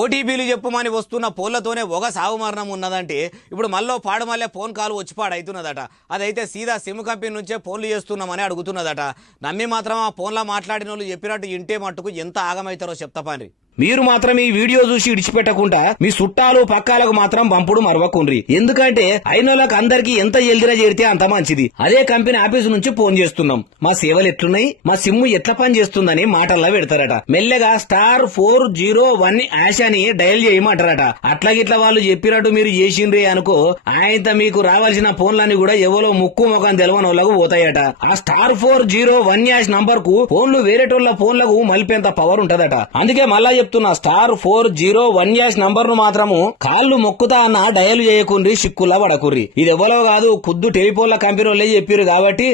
ఓటీపీలు చెప్పుమని వస్తున్న ఫోన్లతోనే ఒక సాగు మరణం ఉన్నదంటే ఇప్పుడు మళ్ళీ పాడుమల్లే ఫోన్ కాల్ వచ్చి పాడవుతున్నదట. అదైతే సీదా సిమ్ కంపెనీ నుంచే ఫోన్లు చేస్తున్నామని అడుగుతున్నదట. నమ్మి మాత్రం ఆ ఫోన్లో మాట్లాడిన వాళ్ళు చెప్పినట్టు ఇంటే మట్టుకు ఎంత ఆగమవుతారో చెప్తాపండి. మీరు మాత్రం ఈ వీడియో చూసి ఇడిచిపెట్టకుండా మీ చుట్టాలు పక్కాలకు మాత్రం పంపుడు మరవకుండ్రి. ఎందుకంటే అయినోళ్ళకి అందరికి ఎంత జల్దిగా చేరితే అంత మంచిది. అదే కంపెనీ ఆఫీసు నుంచి ఫోన్ చేస్తున్నాం, మా సేవలు ఎట్లున్నాయి, మా సిమ్ ఎట్లా పని చేస్తుందని మాటల్లో పెడతారట. మెల్లగా *401# అని డయల్ చేయమంటారట. అట్లాగిట్లా వాళ్ళు చెప్పినట్టు మీరు చేసిండ్రి అనుకో, ఆయన మీకు రావాల్సిన ఫోన్లన్నీ కూడా ఎవరో ముక్కు ముఖం తెలవని వాళ్ళకు పోతాయట. ఆ *401# నంబర్ కు ఫోన్లు వేరేటోళ్ల ఫోన్లకు మలిపేంత పవర్ ఉంటదట. అందుకే మళ్ళా చెప్తున్నా, *401# నంబర్ ను మాత్రము కాళ్ళు మొక్కుతా అన్న డయల్ చేయకుండ్రి, సిక్కులా పడకుర్రి. ఇది ఎవరో కాదు, ఖుద్దు టెలిఫోన్ల కంపెనీ వాళ్ళే చెప్పారు కాబట్టి